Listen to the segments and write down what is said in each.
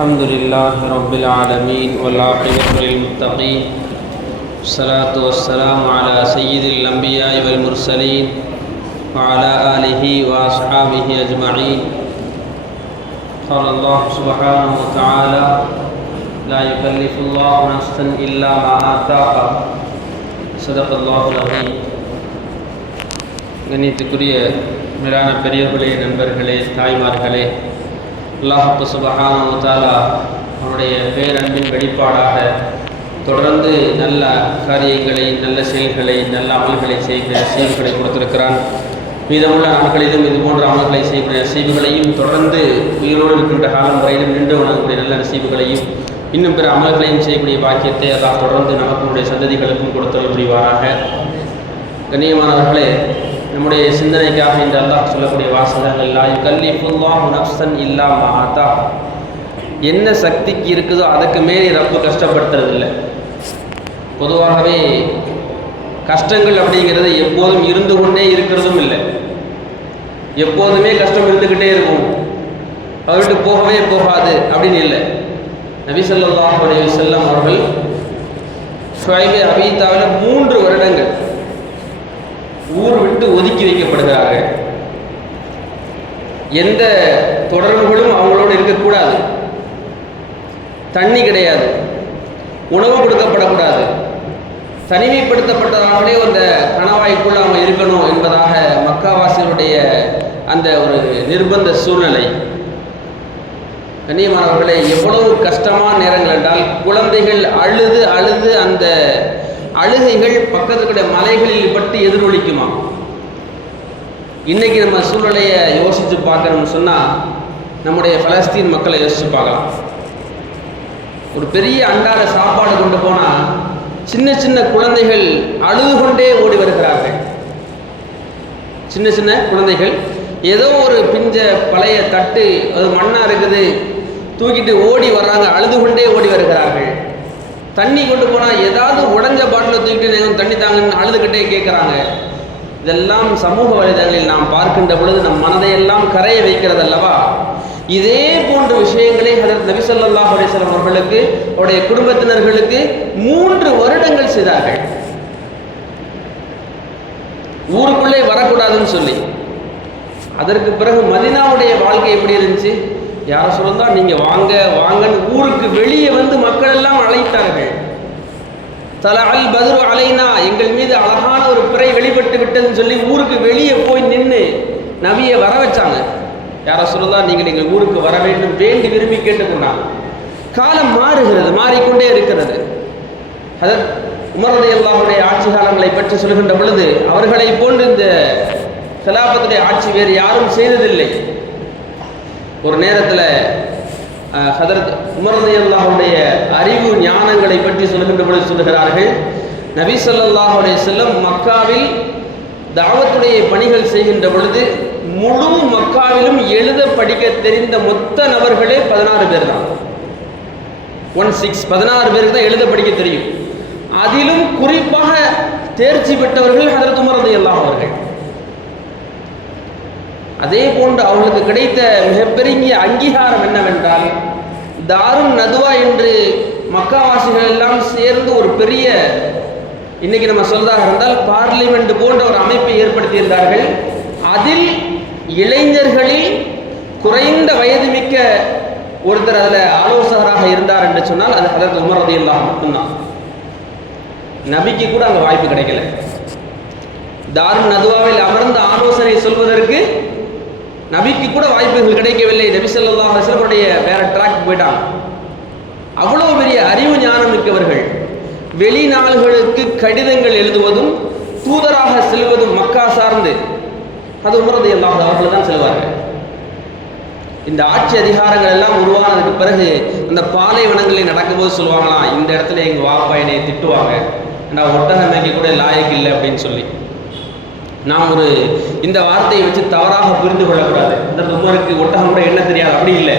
الحمد لله رب العالمين والعاقبة للمتقين والصلاة والسلام على سيد الأنبياء والمرسلين وعلى آله وأصحابه أجمعين. قال الله سبحانه وتعالى: لا يكلف الله نفسا إلا ما آتاها. صدق الله العظيم. கண்ணியத்துக்குரிய மேலான பெரியவர்களே, நண்பர்களே, தாய்மார்களே, அல்லாஹ் சுப்ஹானஹு வ தஆலா அவருடைய பேரன்பின் வெளிப்பாடாக தொடர்ந்து நல்ல காரியங்களை, நல்ல செயல்களை, நல்ல அமல்களை செய்கிற நசீபுகளை கொடுத்திருக்கிறான். மீதமுள்ள நாட்களிலும் இது போன்ற அமல்களை செய்கிற நசீபுகளையும், தொடர்ந்து உயிரோடு இருக்கின்ற காலம் வரையிலும் நின்று வணங்கக்கூடிய நல்ல நசீபுகளையும், இன்னும் பிற அமல்களையும் செய்யக்கூடிய பாக்கியத்தை அல்லாஹ் தொடர்ந்து நமக்கு சந்ததிகளுக்கும் கொடுத்தல் புரிவாராக. கண்ணியமானவர்களே, நம்முடைய சிந்தனைக்காக இந்த அல்லாஹ் சொல்லக்கூடிய வாசகங்கள்: லா யுகல்லிஃபுல்லாஹு நஃப்ஸன் இல்லா மா ஆதாஹா. என்ன சக்திக்கு இருக்குதோ அதுக்கு மேலே ரப்பு கஷ்டப்படுத்துறதில்லை. பொதுவாகவே கஷ்டங்கள் அப்படிங்கிறது எப்போதும் இருந்து கொண்டே இருக்கிறதும் இல்லை. எப்போதுமே கஷ்டம் இருந்துக்கிட்டே இருக்கும், அதை விட்டு போகவே போகாது அப்படின்னு இல்லை. நபி ஸல்லல்லாஹு அலைஹி வஸல்லம் அவர்கள் ஷுஐப் அபீதாவில் 3 வருடங்கள் ஊர் விட்டு ஒதுக்கி வைக்கப்படுகிறார்கள். எந்த தொடர்புகளும் அவங்களோடு இருக்கக்கூடாது, தண்ணி கிடையாது, உணவு கொடுக்கப்படக்கூடாது, தனிமைப்படுத்தப்பட்டதாகவே அந்த கணவாய்க்குள்ள அவங்க இருக்கணும் என்பதாக மக்காவாசிகளுடைய அந்த ஒரு நிர்பந்த சூழ்நிலை. கண்ணியமானவர்களே, எவ்வளவு கஷ்டமான நேரங்கள் என்றால், குழந்தைகள் அழுது அழுது அந்த அழுகைகள் பக்கத்துக்குடைய மலைகளில் பட்டு எதிரொலிக்குமா. இன்னைக்கு நம்ம சூழ்நிலையை யோசித்து பார்க்கணும்னு சொன்னால், நம்முடைய பலஸ்தீன் மக்களை யோசித்து பார்க்கலாம். ஒரு பெரிய அண்டார சாப்பாடு கொண்டு போனால் சின்ன சின்ன குழந்தைகள் அழுது கொண்டே ஓடி வருகிறார்கள். சின்ன சின்ன குழந்தைகள் ஏதோ ஒரு பிஞ்ச பழைய தட்டு, அது மண்ணாக இருக்குது, தூக்கிட்டு ஓடி வர்றாங்க, அழுது கொண்டே ஓடி வருகிறார்கள். தண்ணி கொண்டு போனால் ஏதாவது உடஞ்ச பாட்டில் தூக்கிட்டு தண்ணி தாங்கன்னு அழுதுகிட்டே கேட்குறாங்க. இதெல்லாம் சமூக வலைதளங்களில் நாம் பார்க்கின்ற பொழுது நம் மனதையெல்லாம் கரைய வைக்கிறது அல்லவா. இதே போன்ற விஷயங்களை ஹஜ்ரத் நபி ஸல்லல்லாஹு அலைஹி வஸல்லம் அவர்களுக்கு, அவருடைய குடும்பத்தினர்களுக்கு 3 வருடங்கள் செய்தார்கள். ஊருக்குள்ளே வரக்கூடாதுன்னு சொல்லி. அதற்கு பிறகு மதீனாவுடைய வாழ்க்கை எப்படி இருந்துச்சு? யார சொல்லா நீங்கள் வாங்க வாங்கன்னு ஊருக்கு வெளியே வந்து மக்கள் எல்லாம் அழைத்தார்கள். தல அல் பத்ரு அலைனா, எங்கள் மீது அழகான ஒரு பிறை வெளிப்பட்டு விட்டதுன்னு சொல்லி ஊருக்கு வெளியே போய் நின்று நபியை வர வச்சாங்க. யார சொல்லா நீங்கள் எங்கள் ஊருக்கு வர வேண்டும் வேண்டி விரும்பி கேட்டுக்கொண்டாங்க. காலம் மாறுகிறது, மாறிக்கொண்டே இருக்கிறது. ஹஜ்ரத் உமர் ரலியல்லாஹுடைய ஆட்சி காலங்களை பற்றி சொல்கின்ற பொழுது, அவர்களை போன்று இந்த கிலாஃபத்துடைய ஆட்சி வேறு யாரும் செய்ததில்லை. ஒரு நேரத்தில் ஹஜ்ரத் உமர் ரலியல்லாஹுடைய அறிவு ஞானங்களை பற்றி சொல்கின்ற பொழுது சொல்கிறார்கள், நபி ஸல்லல்லாஹு அலைஹி வஸல்லம் மக்காவில் தாவத்துடைய பணிகள் செய்கின்ற பொழுது முழு மக்காவிலும் எழுத படிக்க தெரிந்த மொத்த நபர்களே 16 பேர் தான். 16 பேருக்கு தான் எழுத படிக்க தெரியும். அதிலும் குறிப்பாக தேர்ச்சி பெற்றவர்கள் ஹஜ்ரத் உமர் ரலியல்லாஹு அவர்கள். அதே போன்று அவர்களுக்கு கிடைத்த மிகப்பெரிய அங்கீகாரம் என்னவென்றால், தாருன் நதுவா என்று மக்காவாசிகள் எல்லாம் சேர்ந்து ஒரு பெரிய, இன்னைக்கு நம்ம சொல்றதாக இருந்தால் பார்லிமெண்ட் போன்ற ஒரு அமைப்பை ஏற்படுத்தியிருந்தார்கள். அதில் இளைஞர்களில் குறைந்த வயது மிக்க ஒருத்தர் அதில் ஆலோசகராக இருந்தார் என்று சொன்னால் அது ஹஜ்ரத் உமர் ரலியல்லாஹு மட்டும்தான். நபிக்கு கூட அங்கே வாய்ப்பு கிடைக்கல. தாருன் நதுவாவில் அமர்ந்து ஆலோசனை சொல்வதற்கு நபிக்கு கூட வாய்ப்புகள் கிடைக்கவில்லை. நபி ஸல்லல்லாஹு அலைஹி வஸல்லம் வேற ட்ராக் போயிட்டாங்க. அவ்வளவு பெரிய அறிவு ஞானம் மிக்கவர்கள். வெளிநாடுகளுக்கு கடிதங்கள் எழுதுவதும் தூதராக செல்வதும் மக்கா சார்ந்து அது உமர் ரலியல்லாஹு அவர்கள் தான் செல்வார்கள். இந்த ஆட்சி அதிகாரங்கள் எல்லாம் உருவானதுக்கு பிறகு அந்த பாலைவனங்களில் நடக்கும்போது சொல்லுவாங்களாம், இந்த இடத்துல எங்கள் வாப்பா என்னை திட்டுவாங்க, நான் ஒட்டகமைக்கு கூட லாயக்கு இல்லை அப்படின்னு சொல்லி. நாம் இந்த வார்த்தையை வச்சு தவறாக புரிந்து கொள்ளக்கூடாது. இந்த உமருக்கு ஒட்டகம் கூட என்ன தெரியாது, அப்படி இல்லை.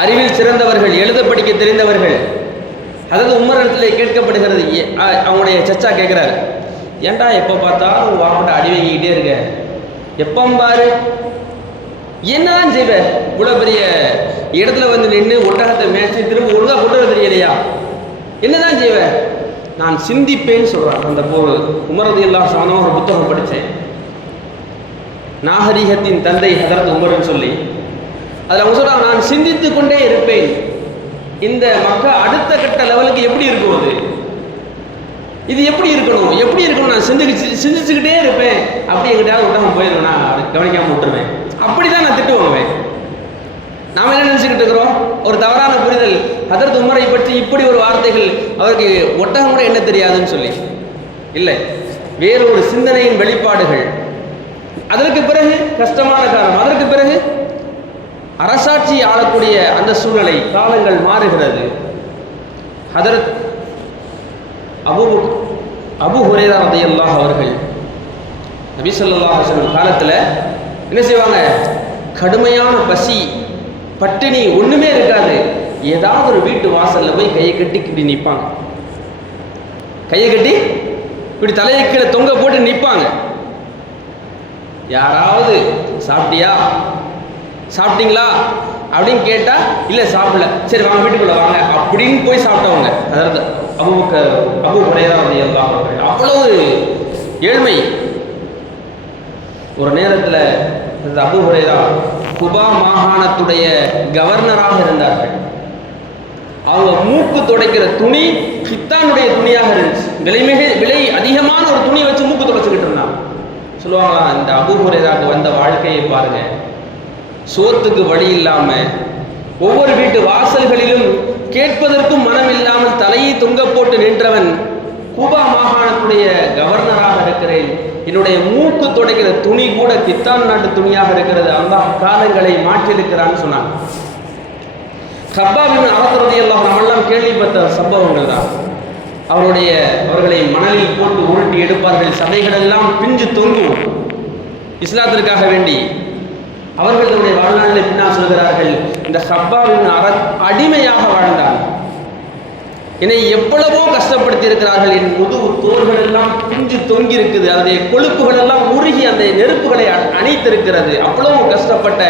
அறிவில் சிறந்தவர்கள், எழுத படிக்க தெரிந்தவர்கள். அதாவது உமர் இடத்துல கேட்கப்படுகிறது, அவங்களுடைய சச்சா கேட்குறாரு, ஏன்டா எப்போ பார்த்தாலும் வாப்பட்ட அடி வாங்கிக்கிட்டே இருக்க, எப்போ பாரு என்னதான் செய்வ? இவ்வளவு பெரிய இடத்துல வந்து நின்று ஒட்டகத்தை மேய்ச்சி திரும்ப ஒழுங்கா கொண்டு வர தெரியலையா? என்னதான் செய்வ? நான் சிந்திப்பேன்னு சொல்றான். அந்த உமர் ரலியல்லாஹு அன்ஹு ஒரு புத்தகம் படித்தேன், நாகரிகத்தின் தந்தை ஹதரத் உமர்னு சொல்லி. அதில் அவங்க சொல்றாங்க, நான் சிந்தித்து கொண்டே இருப்பேன், இந்த மக்கா அடுத்த கட்ட லெவலுக்கு எப்படி இருக்கும், இது எப்படி இருக்கணும் நான் சிந்திச்சுக்கிட்டே இருப்பேன். அப்படி எங்கிட்டாவது விட்டாமல் போயிடுவேன், நான் கவனிக்காமல் விட்டுருவேன். அப்படிதான் நான் திட்டு வாங்குவேன். நாம் என்ன நினச்சிக்கிட்டு இருக்கிறோம்? ஒரு தவறான புரிதல், ஹதரத் உமரை பற்றி இப்படி ஒரு வார்த்தைகள், அவருக்கு ஒட்டகம் கூட என்ன தெரியாதுன்னு சொல்லி. இல்லை, வேறு ஒரு சிந்தனையின் வெளிப்பாடுகள். அதற்கு பிறகு கஷ்டமான காலம், அதற்கு பிறகு அரசாட்சி ஆளக்கூடிய அந்த சூழ்நிலை, காலங்கள் மாறுகிறது. ஹதரத் அபூ ஹுரைரா ரலியல்லாஹு அவர்கள் நபி ஸல்லல்லாஹு அலைஹி வஸல்லம் காலத்தில் என்ன செய்வாங்க? கடுமையான பசி, பட்டினி, ஒண்ணுமே இருக்காது. ஏதாவது ஒரு வீட்டு வாசல்ல போய் கையை கட்டி இப்படி நிற்பாங்க. கையை கட்டி இப்படி தலையை கீழே தொங்க போட்டு நிற்பாங்க. யாராவது சாப்பிட்டீங்களா அப்படின்னு கேட்டா இல்லை சாப்பிடல, சரி வாங்க வீட்டுக்குள்ள வாங்க அப்படின்னு போய் சாப்பிட்டவங்க. அதாவது அபூ ஹுரைரா ரலியல்லாஹு அன்ஹு. அவ்வளவு ஏழ்மை. ஒரு நேரத்தில் அபூ ஹுரைரா குபா மாகாணத்துடைய கவர்னராக இருந்தார்கள். அவங்க மூக்கு துடைக்கிற துணி ஹித்தானுடைய துணியாக இருந்துச்சு. விலை அதிகமான ஒரு துணி வச்சு மூக்கு துடைச்சிக்கிட்டு இருந்தாங்க. சொல்லுவாங்களா, இந்த அபூ ஹுரைராக்கு வந்த வாழ்க்கையை பாருங்க. சோத்துக்கு வழி இல்லாம, ஒவ்வொரு வீட்டு வாசல்களிலும் கேட்பதற்கும் மனம் இல்லாமல் தலையை தொங்க போட்டு நின்றவன், குபா மாகாணத்துடைய கவர்னராக இருக்கிறேன், என்னுடைய மூக்கு துடைக்கிற துணி கூட கித்தான் நாட்டு துணியாக இருக்கிறது, அல்லாஹ் காலங்களை மாற்றியிருக்கிறான்னு சொன்னாங்க. கப்பாப் இப்னு அரத் ரலியல்லாஹு அன்ஹு நம்மெல்லாம் கேள்விப்பட்ட சம்பவங்கள் தான். அவர்களை மணலில் போட்டு உருட்டி எடுப்பார்கள், சபைகள் எல்லாம் பிஞ்சு தொங்கும். இஸ்லாத்திற்காக வேண்டி அவர்களுடைய வாழ்நாளில் பின்னால் சொல்கிறார்கள், இந்த கப்பாப் இப்னு அரத் அடிமையாக வாழ்ந்தான், என்னை எவ்வளவோ கஷ்டப்படுத்தி இருக்கிறார்கள், என் முதுகு தோள்கள் எல்லாம் பிஞ்சு தொங்கி இருக்குது, அதனுடைய கொழுப்புகள் எல்லாம் உருகி அந்த நெருப்புகளை அணைத்திருக்கிறது. அவ்வளவு கஷ்டப்பட்ட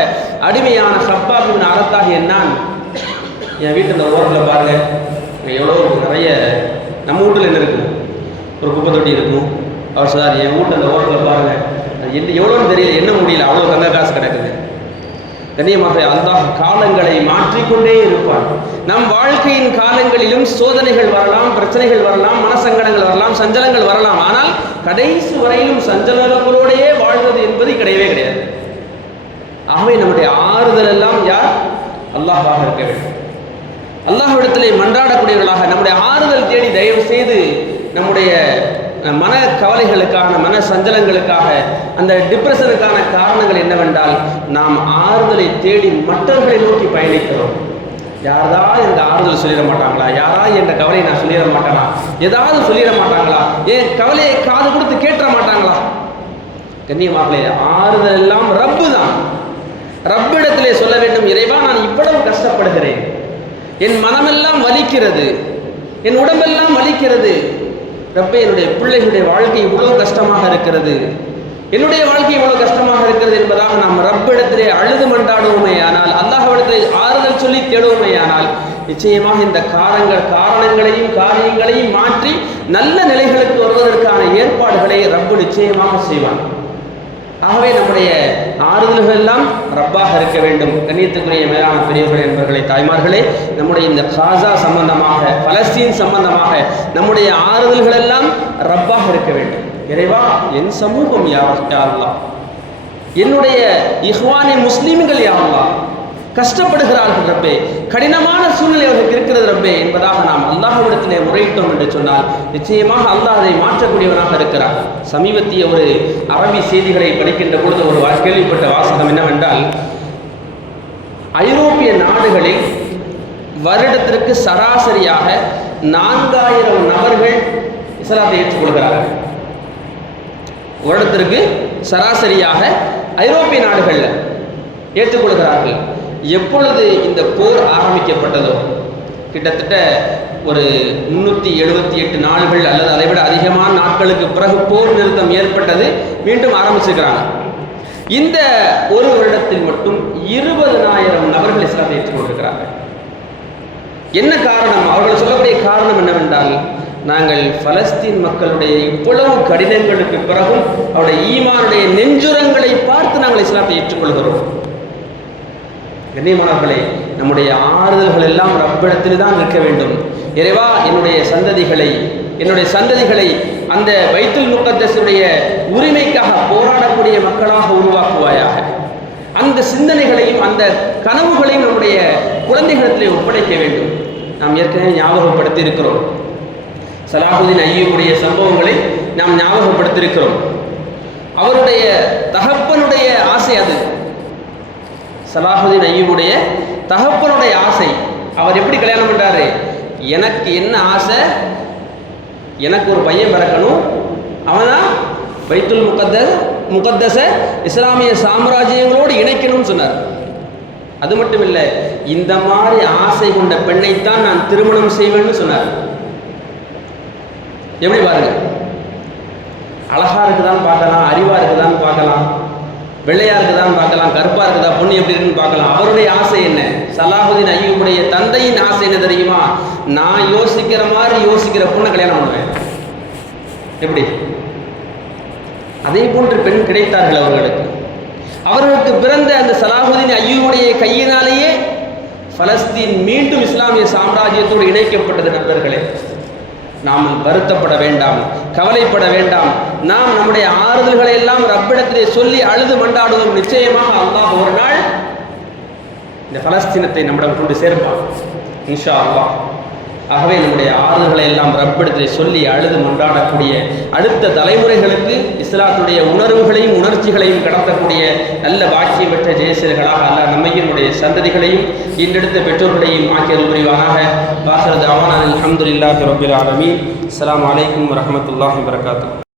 அடிமையான கப்பாப் இப்னு அரத்தாகிய நான், என் வீட்டில் ஓரத்தில் பாருங்க, எவ்வளோ நிறைய, நம்ம வீட்டில் என்ன இருக்கும், ஒரு குப்பை தொட்டி இருக்கும். அவர் சார், என் வீட்டில் அந்த ஓரத்தில் பாருங்க, என்ன எவ்வளோன்னு தெரியல, என்ன முடியல, அவ்வளோ தங்க காசு கிடக்குது. கண்ணியமாக அல்லாஹ் காலங்களை மாற்றிக்கொண்டே இருப்பான். நம் வாழ்க்கையின் காலங்களிலும் சோதனைகள் வரலாம், பிரச்சனைகள் வரலாம், மனசங்கடங்கள் வரலாம், சஞ்சலங்கள் வரலாம். ஆனால் கடைசி வரையிலும் சஞ்சலங்களோடையே வாழ்வது என்பது கிடையவே கிடையாது. ஆகவே நம்முடைய ஆறுதல் எல்லாம் யார்? அல்லாஹ்வாக இருக்க வேண்டும். அல்லாஹ்விடத்திலே மன்றாடக்கூடியவர்களாக நம்முடைய ஆறுதல் தேடி தயவு செய்து நம்முடைய மன கவலைகளுக்கான, மன சஞ்சலங்களுக்காக, அந்த டிப்ரெஷனுக்கான காரணங்கள் என்னவென்றால், நாம் ஆறுதலை தேடி மற்றவர்களை நோக்கி பயணிக்கிறோம். யாராவது என்ற ஆறுதல் சொல்லிட மாட்டாங்களா? யாராவது என்ற கவலையை நான் சொல்லிட மாட்டானா? ஏதாவது சொல்லிட மாட்டாங்களா? என் கவலையை காது கொடுத்து கேட்டுற மாட்டாங்களா? கண்ணியமாகலே, ஆறுதல் எல்லாம் ரப்பு தான். ரப்பிடத்திலே சொல்ல வேண்டும், இறைவா நான் இவ்வளவு கஷ்டப்படுகிறேன், என் மனமெல்லாம் வலிக்கிறது, என் உடம்பெல்லாம் வலிக்கிறது, ரப்பே என்னுடைய பிள்ளைகளுடைய வாழ்க்கை இவ்வளவு கஷ்டமாக இருக்கிறது, என்னுடைய வாழ்க்கை இவ்வளவு கஷ்டமாக இருக்கிறது என்பதாக நாம் ரப்பிடத்திலே அழுது மன்றாடுவோமே ஆனால், அல்லாஹ்விடத்திலே ஆறுதல் சொல்லி தேடுவோமே ஆனால், நிச்சயமாக இந்த காரணங்களையும் காரியங்களையும் மாற்றி நல்ல நிலைகளுக்கு வருவதற்கான ஏற்பாடுகளை ரப்பு நிச்சயமாக செய்வான். ஆகவே நம்முடைய ஆறுதல்கள் எல்லாம் ரப்பாக இருக்க வேண்டும். கண்ணியத்துக்குரிய மேலான பெரியவர்களே, என்பவர்களே, தாய்மார்களே, நம்முடைய இந்த காசா சம்பந்தமாக, பலஸ்தீன் சம்பந்தமாக நம்முடைய ஆறுதல்கள் எல்லாம் ரப்பாக இருக்க வேண்டும். இறைவா, என் சமூகம் யா அல்லாஹ், என்னுடைய இஹ்வானி முஸ்லிம்கள் யா அல்லாஹ் கஷ்டப்படுகிறார்கள் ரப்பே, கடினமான சூழ்நிலை அவர்களுக்கு இருக்கிறது ரப்பே என்பதாக நாம் அல்லாஹ்விடத்திலே முறையிட்டோம் என்று சொன்னால் நிச்சயமாக அல்லாஹ் அதை மாற்றக்கூடியவனாக இருக்கிறார். சமீபத்திய ஒரு அரபி செய்திகளை படிக்கின்ற பொழுது ஒரு கேள்விப்பட்ட வாசகம் என்னவென்றால், ஐரோப்பிய நாடுகளில் வருடத்திற்கு சராசரியாக 4000 நபர்கள் இஸ்லாத்தை ஏற்றுக்கொள்கிறார்கள். வருடத்திற்கு சராசரியாக ஐரோப்பிய நாடுகளில் ஏற்றுக்கொள்கிறார்கள். எப்பொழுது இந்த போர் ஆரம்பிக்கப்பட்டதோ, கிட்டத்தட்ட ஒரு 378 நாள்கள் அல்லது அதைவிட அதிகமான நாட்களுக்கு பிறகு போர் நிறுத்தம் ஏற்பட்டது, மீண்டும் ஆரம்பிச்சிருக்கிறாங்க. இந்த ஒரு வருடத்தில் மட்டும் 20,000 நபர்கள் இஸ்லாத்தை ஏற்றுக்கொண்டிருக்கிறார்கள். என்ன காரணம்? அவர்கள் சொல்லக்கூடிய காரணம் என்னவென்றால், நாங்கள் பலஸ்தீன் மக்களுடைய இவ்வளவு கடினங்களுக்கு பிறகும் அவருடைய ஈமானுடைய நெஞ்சுரங்களை பார்த்து நாங்கள் இஸ்லாத்தை ஏற்றுக்கொள்கிறோம். கண்ணியமானவர்களே, நம்முடைய ஆறுதல்கள் எல்லாம் ரப்பிடத்தில் தான் இருக்க வேண்டும். இறைவா, என்னுடைய சந்ததிகளை அந்த பைத்துல் முகத்தஸுடைய உரிமைக்காக போராடக்கூடிய மக்களாக உருவாக்குவாயாக. அந்த சிந்தனைகளையும் அந்த கனவுகளையும் நம்முடைய குழந்தைகளிடத்திலே ஒப்படைக்க வேண்டும். நாம் ஏற்கனவே ஞாபகப்படுத்தி இருக்கிறோம். சலாஹுதீன் அய்யூபுடைய சம்பவங்களை நாம் ஞாபகப்படுத்தியிருக்கிறோம். அவருடைய தகப்பனுடைய ஆசை அது. சலாஹுதீன் அய்யூபுடைய தகப்பனுடைய ஆசை. அவர் எப்படி கல்யாணம் பண்றாரு? எனக்கு என்ன ஆசை, எனக்கு ஒரு பையன் பிறக்கணும், அவனா பைத்துல் முகத்தஸ இஸ்லாமிய சாம்ராஜ்யங்களோடு இணைக்கணும்னு சொன்னார். அது மட்டும் இல்லை, இந்த மாதிரி ஆசை கொண்ட பெண்ணைத்தான் நான் திருமணம் செய்வேன்னு சொன்னார். எப்படி பாருங்க, அழகா இருக்குதான் பார்க்கலாம், அறிவா இருக்குதான் பார்க்கலாம், வெள்ளையா இருக்குதான் பார்க்கலாம், கருப்பா இருக்குதா, பொண்ணு எப்படி இருக்குன்னு பார்க்கலாம். அவருடைய ஆசை என்ன? சலாஹுதீன் அய்யூபுடைய தந்தையின் ஆசை என்ன தெரியுமா? நான் யோசிக்கிற மாதிரி யோசிக்கிற பொண்ணை கல்யாணம் பண்ணுவேன். எப்படி? அதே போன்று பெண் கிடைத்தார்கள் அவர்களுக்கு. அவர்களுக்கு பிறந்த அந்த சலாஹுதீன் அய்யூபுடைய கையினாலேயே பலஸ்தீன் மீண்டும் இஸ்லாமிய சாம்ராஜ்யத்தோடு இணைக்கப்பட்டது. நண்பர்களே, நாம் வருத்தப்பட வேண்டாம், கவலைப்பட வேண்டாம். நாம் நம்முடைய ஆறுதல்களை எல்லாம் ரப்பிடத்திலே சொல்லி அழுது மண்டாடுவோம். நிச்சயமாக அல்லாஹ் ஒரு நாள் இந்த பலஸ்தீனத்தை நம்மிடம் கொண்டு சேர்ப்பான், இன்ஷா அல்லாஹ். ஆகவே நம்முடைய ஆறுதல்களை எல்லாம் ரப்பிடத்திலே சொல்லி அழுது மண்டாடக்கூடிய அடுத்த தலைமுறைகளுக்கு இஸ்லாத்துடைய உணர்வுகளையும் உணர்ச்சிகளையும் கடத்தக்கூடிய நல்ல பாக்கியம் பெற்ற ஜெயசீலர்களாக அல்லாஹ் நம்மையும் நம்முடைய சந்ததிகளையும் இன்றெடுத்த பெற்றோர்களையும் ஆக்கியது புரிவானாக. வாசல் தவானா அல்ஹம்துலில்லாஹி ரப்பில் ஆலமீன். அஸ்ஸலாமு அலைக்கும் வரஹ்மத்துல்லாஹி வபரகாத்துஹு.